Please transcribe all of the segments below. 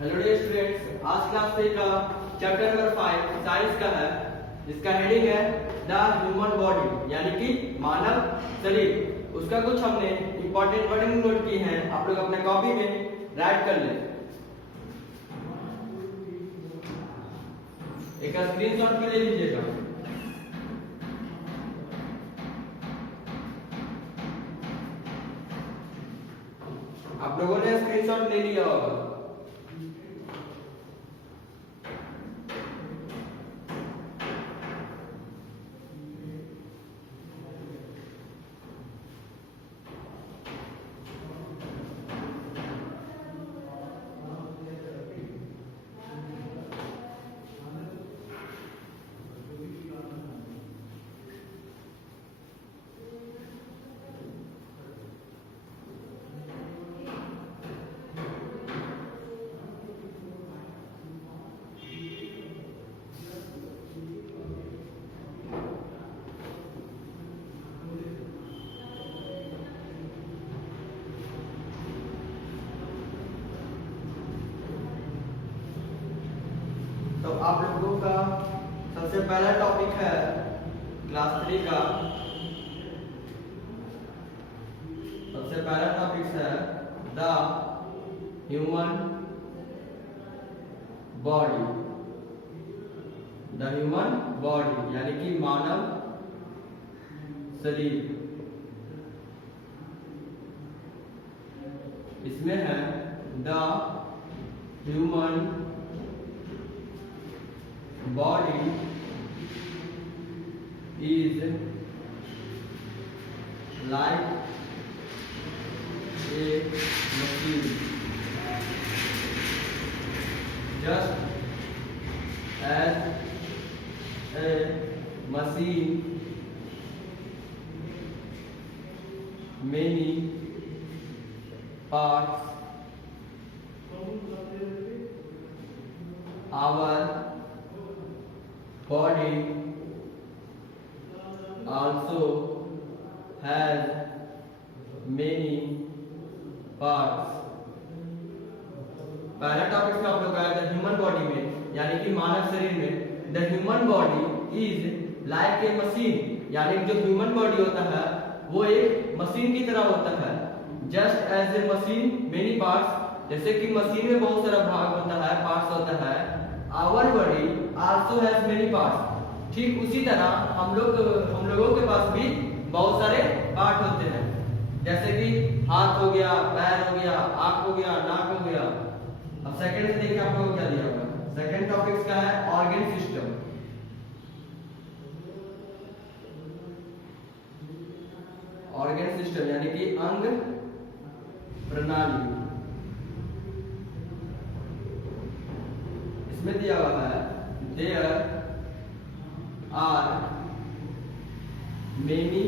Hello dear students, आज class 3 का chapter number 5 science का है। इसका हेडिंग है द ह्यूमन बॉडी, यानी कि मानव शरीर। उसका कुछ हमने इंपॉर्टेंट वर्डिंग नोट की है, आप लोग अपने कॉपी में राइट कर लें। एक स्क्रीनशॉट भी ले लीजिएगा। आप लोगों ने स्क्रीनशॉट ले लिया होगा। तो आप लोगों का सबसे पहला टॉपिक है क्लास 3 का। सबसे पहला टॉपिक है the human body. The human body यानी कि मानव शरीर। इसमें है the human body is like a machine, just as a machine many parts. Our body also has many parts. पहला टॉपिक में आप लोग आया था ह्यूमन बॉडी में, यानी कि मानव शरीर में। The human body is like a machine, यानी जो ह्यूमन बॉडी होता है वो एक मशीन की तरह होता है। Just as a machine many parts, जैसे कि मशीन में बहुत सारा भाग होता है, पार्ट्स होता है। Our body also has many parts, ठीक उसी तरह हम लोगों के पास भी बहुत सारे पार्ट होते हैं। जैसे कि हाथ हो गया, पैर हो गया, आंख हो गया, नाक हो गया। अब सेकंड से देखिए आप लोगों को क्या दिया होगा। सेकंड टॉपिक का है ऑर्गन सिस्टम। ऑर्गन सिस्टम यानी कि अंग प्रणाली। इसमें दिया हुआ है there are many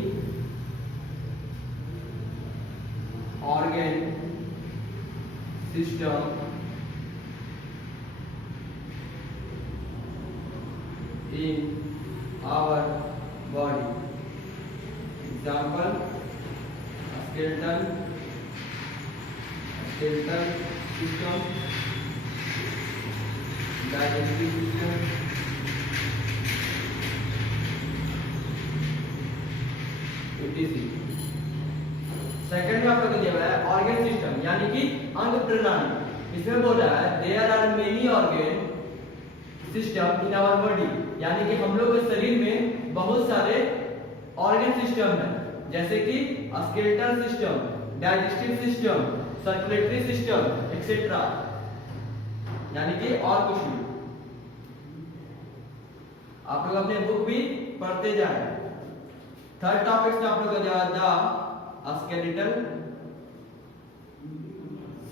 organ system in our body. Example: skeleton system, digestive system, etc. Second में आप लोग को दिया हुआ है ऑर्गन सिस्टम यानी कि अंग प्रणाली। इसमें बोल रहा है there are many organ system in our body, यानी कि हम लोग के शरीर में बहुत सारे ऑर्गन सिस्टम है, जैसे कि skeletal system, digestive system, circulatory system etcetera, यानी कि और कुछ भी। आप लोग अपने बुक भी पढ़ते जाएं। थर्ड टॉपिक में आप लोग को दिया द स्केलेटल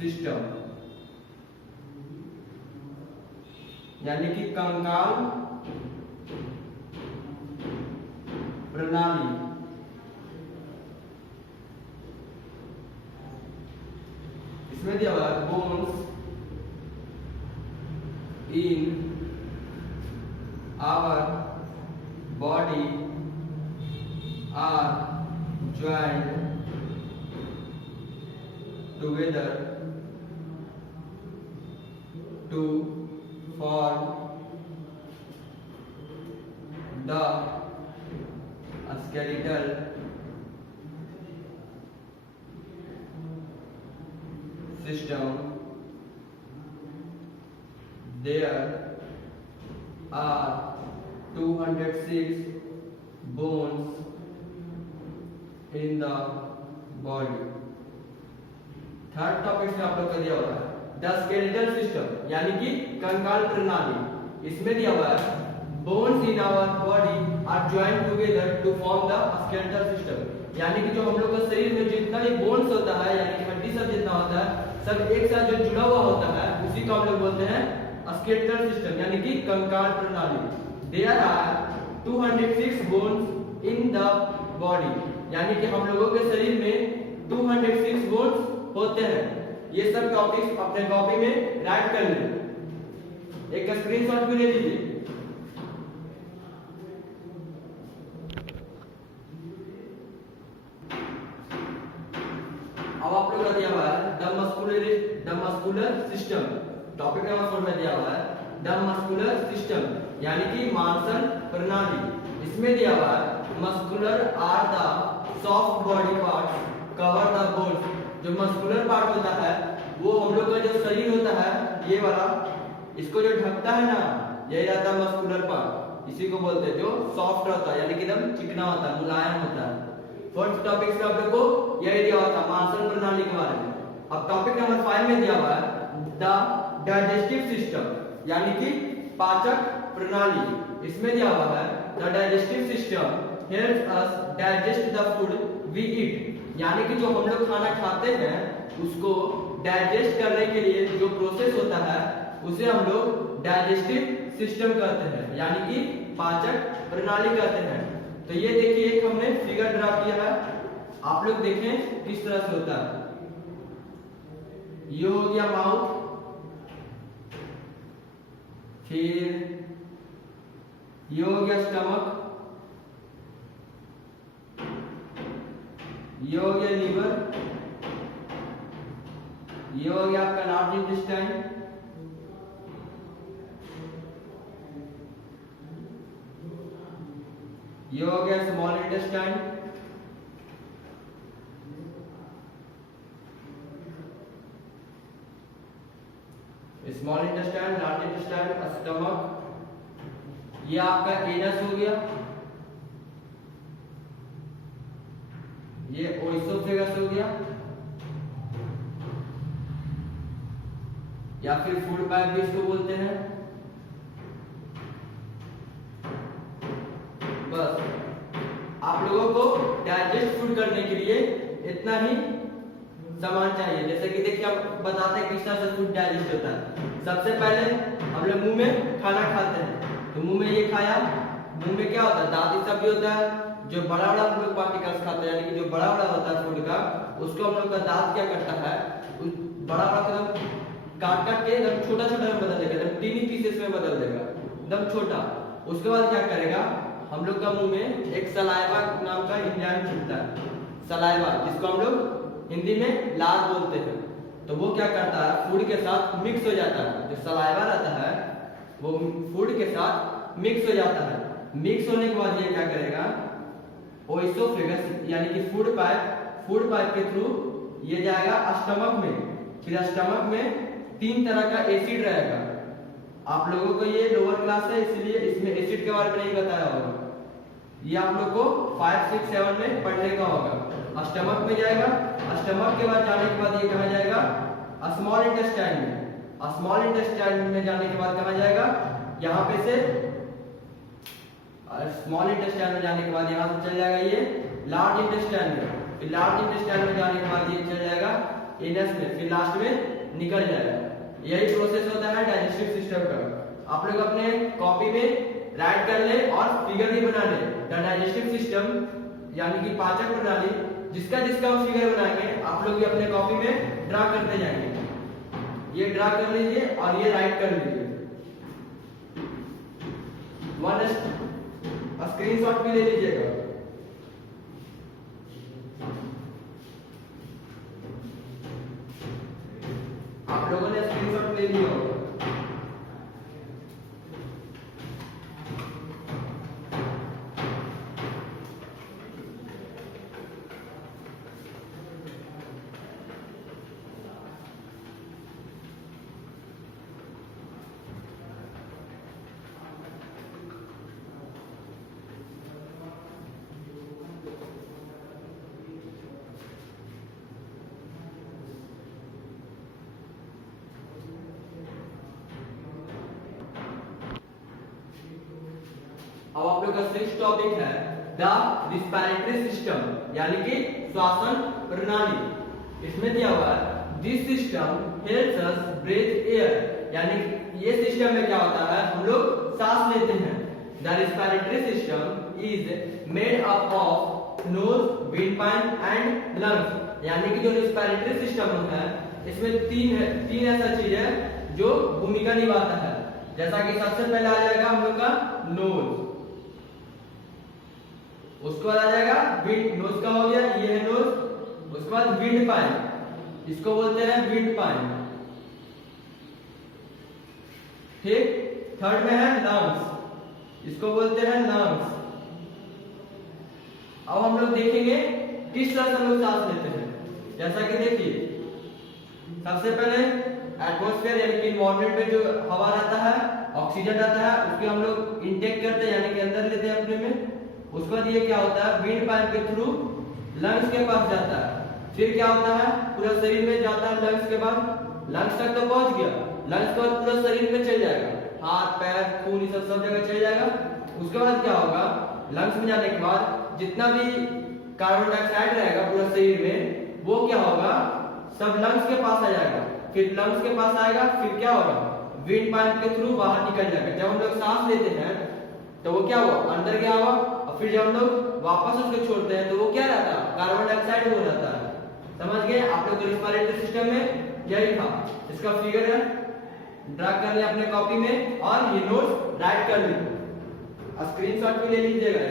सिस्टम, यानी कि कंकाल प्रणाली। इसमें दिया हुआ है bones in our body are joined together to form the skeletal system. There are 206 bones in the body. Third topic में आप लोग का दिया हुआ है द स्केलेटल सिस्टम, यानी कि कंकाल प्रणाली। इसमें दिया हुआ है bones in our body are joint together to form the skeletal system, यानी कि जो हम लोग का शरीर में जितना भी बोन्स होता है, यानी कि हड्डी सब जितना होता है, सब एक साथ जो जुड़ा हुआ होता है, उसी को हम लोग बोलते हैं स्केलेटल सिस्टम, यानी कि कंकाल प्रणाली। There are 206 bones in the body, यानी कि हम लोगों के शरीर में 206 बोन्स होते हैं। ये सब टॉपिक्स अपने कॉपी में राइट कर लें, एक स्क्रीनशॉट भी ले लीजिए। अब आप लोग का दिया हुआ है the muscular system, topic number 4 में दिया हुआ है द मस्कुलर सिस्टम, यानी कि मांसल प्रणाली। इसमें दिया हुआ है muscular are the soft body parts cover the bones. जो मस्कुलर पार्ट होता है वो हम लोग का जो शरीर होता है, ये वाला, इसको जो ढकता है ना, यही रहता है मस्कुलर पार्ट। इसी को बोलते हैं जो सॉफ्ट होता है, यानी कि एकदम चिकना होता है, मुलायम होता है। फोर्थ टॉपिक में आप लोग को यही दिया हुआ था मांसल प्रणाली के बारे में। अब टॉपिक नंबर 5 में दिया हुआ है द डाइजेस्टिव सिस्टम, यानी कि पाचक प्रणाली। इसमें दिया हुआ है the digestive system helps us digest the food we eat, यानी कि जो हम लोग खाना खाते हैं उसको डाइजेस्ट करने के लिए जो प्रोसेस होता है उसे हम लोग डाइजेस्टिव सिस्टम कहते हैं, यानी कि पाचक प्रणाली कहते हैं। तो ये देखिए एक हमने फिगर ड्रा किया है, आप लोग देखें किस तरह से होता है। ये हो गया माउथ, फिर ये हो गया स्टमक, ये हो गया लीवर, ये हो गया आपका लार्ज इंटेस्टाइन, ये हो गया small intestine, small intestine, large intestine, stomach, ये आपका एनस हो गया, ये ओइसोफेगस हो गया, या फिर फूड पाइप भी इसको बोलते हैं। बस आप लोगों को डाइजेस्ट फूड करने के लिए इतना ही सामान चाहिए। जैसे कि देखिए हम बताते हैं किस तरह से फूड डाइजेस्ट होता है। सबसे पहले हम लोग मुंह में खाना खाते हैं, तो मुंह में ये खाया, मुंह में क्या होता है, दांत सब भी होता है। जो बड़ा बड़ा हम लोग पार्टिकल्स खाते हैं, यानी कि जो बड़ा बड़ा होता है फूड का, उसको हम लोग का दांत क्या करता है, उस बड़ा बड़ा को काट काट के एकदम छोटा छोटा में बदल देगा, एकदम टीनी पीसेस में बदल देगा, एकदम छोटा। उसके बाद क्या करेगा, हम लोग का मुंह में एक सलाइवा नाम का एंजाइम छूटता है, सलाइवा, जिसको हम लोग हिंदी में लार बोलते हैं। तो वो क्या करता है, फूड के साथ मिक्स हो जाता है। जो सलाइवा रहता है वो फूड के साथ मिक्स हो जाता है। मिक्स होने के बाद ये क्या करेगा, ओइसोफेगस यानी कि फूड पाइप के थ्रू ये जाएगा स्टमक में। फिर स्टमक में 3 तरह का एसिड रहेगा। आप लोगों को ये लोअर क्लास है इसलिए इसमें एसिड के बारे में नहीं बताया होगा, ये आप लोग को 5, 6, 7 में पढ़ने का होगा। स्टमक में जाएगा, स्टमक के बाद जाने के बाद ये कहा जाएगा स्मॉल इंटेस्टाइन में। स्मॉल इंटेस्टाइन में जाने के बाद कहा जाएगा, यहाँ पे से स्मॉल इंटेस्टाइन में जाने के बाद यहाँ से चल जाएगा ये लार्ज इंटेस्टाइन में। फिर लार्ज इंटेस्टाइन में जाने के बाद ये चल जाएगा एनस में, फिर लास्ट में निकल जाएगा। यही प्रोसेस होता है डाइजेस्टिव सिस्टम का। आप लोग अपने कॉपी में राइट कर ले और फिगर भी बना ले। द डाइजेस्टिव सिस्टम यानी कि पाचक प्रणाली, जिसका हम फिगर बनाएंगे आप लोग भी अपने कॉपी में ड्रा करते जाएंगे। ये ड्रा कर लीजिए और ये राइट कर लीजिए। वन स्क्रीनशॉट भी ले लीजिएगा। आप लोगों ने स्क्रीनशॉट ले लिया होगा। अब आप लोग का 6th टॉपिक है द रिस्पिरेटरी सिस्टम यानी कि श्वसन प्रणाली। इसमें दिया हुआ है this system helps us breathe air यानी ये सिस्टम में क्या होता है हम लोग सांस लेते हैं। The respiratory system is made up of nose, windpipe and lungs यानी कि जो रिस्पिरेटरी सिस्टम है इसमें तीन ऐसा चीज है जो भूमिका निभाता है। जैसा कि सबसे पहले आ जाएगा हम लोग का नोज, उसके बाद आ जाएगा विंड, नोज का हो गया ये है नोज, उसके बाद विंड पाइन, इसको बोलते हैं विंड पाइन। ठीक, थर्ड में है लंग्स, इसको बोलते हैं लंग्स। अब हम लोग देखेंगे किस तरह से हम लोग सांस लेते हैं। जैसा कि देखिए सबसे पहले एटमॉस्फेयर यानी कि एनवायरनमेंट में जो हवा रहता है, ऑक्सीजन रहता है, उसके हम लोग इनटेक करते हैं यानी कि अंदर लेते हैं अपने में। उसके बाद ये क्या होता है विंड पाइप के थ्रू लंग्स के पास जाता है। फिर क्या होता है पूरा शरीर में जाता है लंग्स के बाद, लंग्स तक तो पहुंच गया, लंग्स के बाद पूरा शरीर में चल जाएगा, हाथ पैर खून ये सब जगह चल जाएगा। उसके बाद क्या होगा लंग्स में जाने के बाद जितना भी कार्बन डाइऑक्साइड रहेगा पूरा शरीर में वो क्या होगा सब लंग्स के पास आ जाएगा। फिर लंग्स के पास आएगा फिर क्या होगा विंड पाइप के थ्रू बाहर निकल जाएगा। जब हम लोग सांस लेते हैं तो वो क्या हुआ अंदर गया हुआ, और फिर जब हम लोग वापस उसको छोड़ते हैं तो वो क्या रहता है कार्बन डाइऑक्साइड हो जाता है। समझ गए आप लोग रिस्पिरेटरी सिस्टम में यही था। इसका फिगर है ड्रा कर ले अपने कॉपी में और ये नोट्स राइट कर लीजिए, स्क्रीनशॉट भी ले लीजिएगा।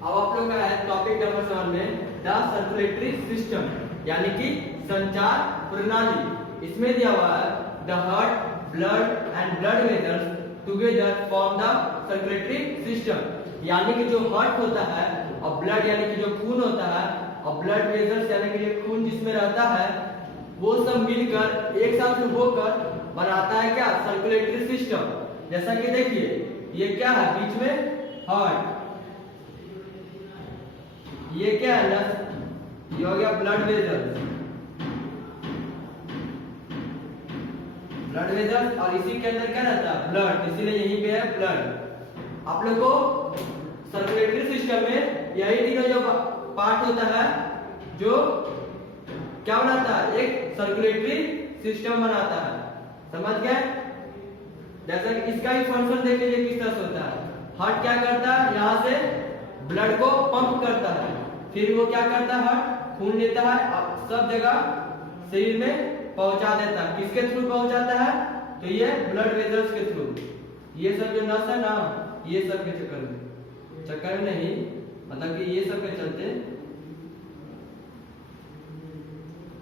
अब आप लोग का है टॉपिक नंबर 7 में द सर्कुलेटरी सिस्टम यानी कि संचार प्रणाली। इसमें दिया हुआ है the heart, blood and blood vessels together form the circulatory system यानी कि जो हार्ट होता है और ब्लड यानी कि जो खून होता है और ब्लड वेसल्स यानी कि जो खून जिसमें रहता है वो सब मिलकर एक साथ होकर बनाता है क्या सर्कुलेटरी सिस्टम। जैसा कि देखिए ये क्या है बीच में हार्ट, ये क्या है नस, ये हो गया ब्लड वेसल्स, ब्लड वेसल्स और इसी के अंदर क्या रहता है ब्लड, इसीलिए यहीं पे है ब्लड। आप लोग को सर्कुलेटरी सिस्टम में यही तीनों जो पार्ट होता है जो क्या बनाता है एक सर्कुलेटरी सिस्टम बनाता है। समझ गए। जैसा कि इसका ही फंक्शन देख लीजिए किस तरह से होता है। हार्ट क्या करता है यहाँ से ब्लड को पंप करता है, फिर वो क्या करता है खून लेता है और सब जगह शरीर में पहुंचा देता है। किसके थ्रू पहुंचाता है तो ये ब्लड वेसल्स के थ्रू। ये सब जो नस है ना ये सब के चक्कर में नहीं मतलब कि ये सब के चलते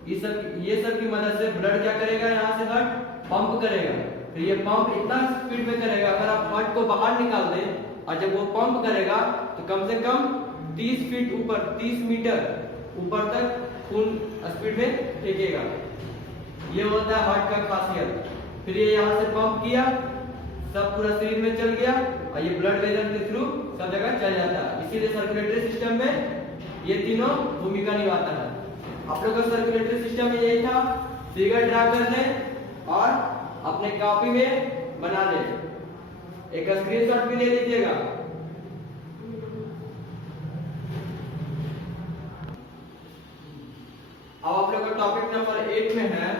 ये सब की मदद से ब्लड क्या करेगा यहाँ से हार्ट पंप करेगा। फिर ये पंप इतना स्पीड में करेगा अगर आप हार्ट को बाहर निकाल दें और जब वो पंप करेगा तो कम से कम 30 फीट ऊपर 30 मीटर ऊपर तक खून स्पीड में फेंकेगा। ये होता है हार्ट का खासियत। फिर ये यहाँ से पंप किया सब पूरा शरीर में चल गया और ये ब्लड वेसल के थ्रू सब जगह चल जाता है। इसीलिए सर्कुलेटरी सिस्टम में ये तीनों भूमिका निभाता है। आप लोग का सर्कुलेटरी सिस्टम में यही था। फिगर ड्रा कर लें और अपने कॉपी में बना लें, एक स्क्रीनशॉट भी ले लीजिएगा। अब आप लोग का टॉपिक नंबर 8 में है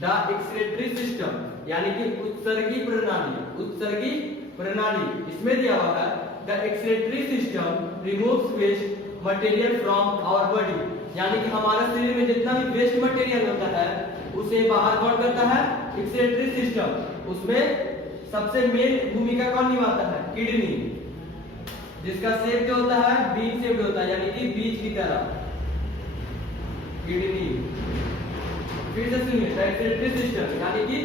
द एक्सक्रीटरी सिस्टम यानी कि उत्सर्गी प्रणाली। उत्सर्गी प्रणाली इसमें दिया हुआ है the excretory system removes waste material from our body यानी कि हमारे शरीर में जितना भी वेस्ट मटेरियल होता है उसे बाहर कौन करता है एक्सक्रीटरी सिस्टम। उसमें सबसे मेन भूमिका कौन निभाता है किडनी, जिसका शेप जो होता है बीज शेप होता है यानी कि बीज की तरह किडनी। फिर से सुनिए द एक्सक्रीटरी सिस्टम यानी कि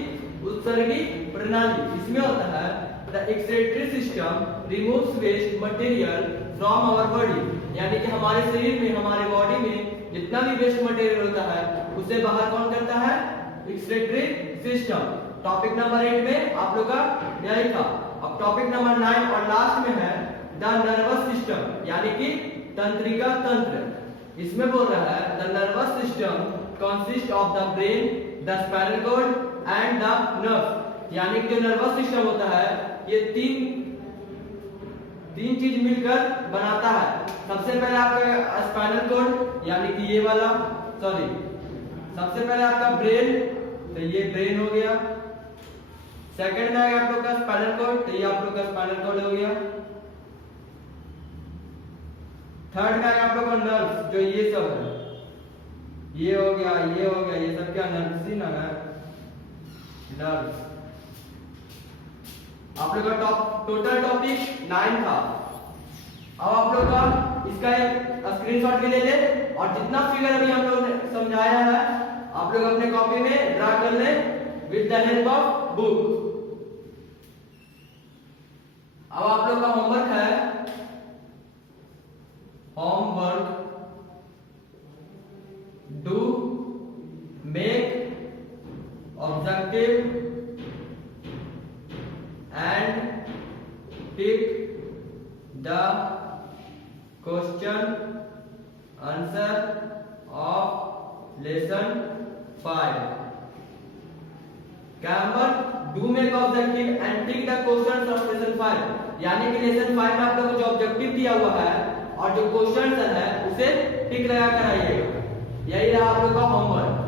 उत्सर्गी प्रणाली। इसमें होता है the excretory system removes waste material from our body यानी कि हमारे शरीर में हमारे बॉडी में जितना भी वेस्ट मटेरियल होता है उसे बाहर कौन करता है एक्सक्रीटरी सिस्टम। टॉपिक नंबर 8 में आप लोग का यही था। अब टॉपिक नंबर 9 और लास्ट में है द नर्वस सिस्टम यानी कि तंत्रिका तंत्र। इसमें बोल रहा है the nervous system consist of the brain, the spinal cord and the nerve. यानी कि जो नर्वस सिस्टम होता है ये तीन चीज मिलकर बनाता है। सबसे पहले आपका स्पाइनल कॉर्ड यानी कि ये वाला, सॉरी सबसे पहले आपका ब्रेन, तो ये ब्रेन हो गया। सेकंड में आएगा आप लोग का स्पाइनल कॉर्ड, तो ये आप लोग का स्पाइनल कॉर्ड हो गया। थर्ड में आएगा आप लोग का नर्व्स, जो ये सब है, ये हो गया, ये हो गया, ये सब क्या नर्व्स ही ना है, नर्व्स। आप लोग का टोटल टॉपिक 9 था। अब आप लोग का इसका एक स्क्रीनशॉट भी ले ले और जितना फिगर अभी हम लोग ने समझाया है आप लोग अपने कॉपी में ड्रा कर ले with the help of book. अब आप लोग का होमवर्क है, homework do make objective and tick the question answer of lesson 5। कैमर do make objective and tick the question of lesson 5। यानी कि लेसन 5 में आप लोगों को जो ऑब्जेक्टिव दिया हुआ है और जो क्वेश्चन है उसे टिक लगा कर आइएगा। यही रहा आप लोग का होमवर्क।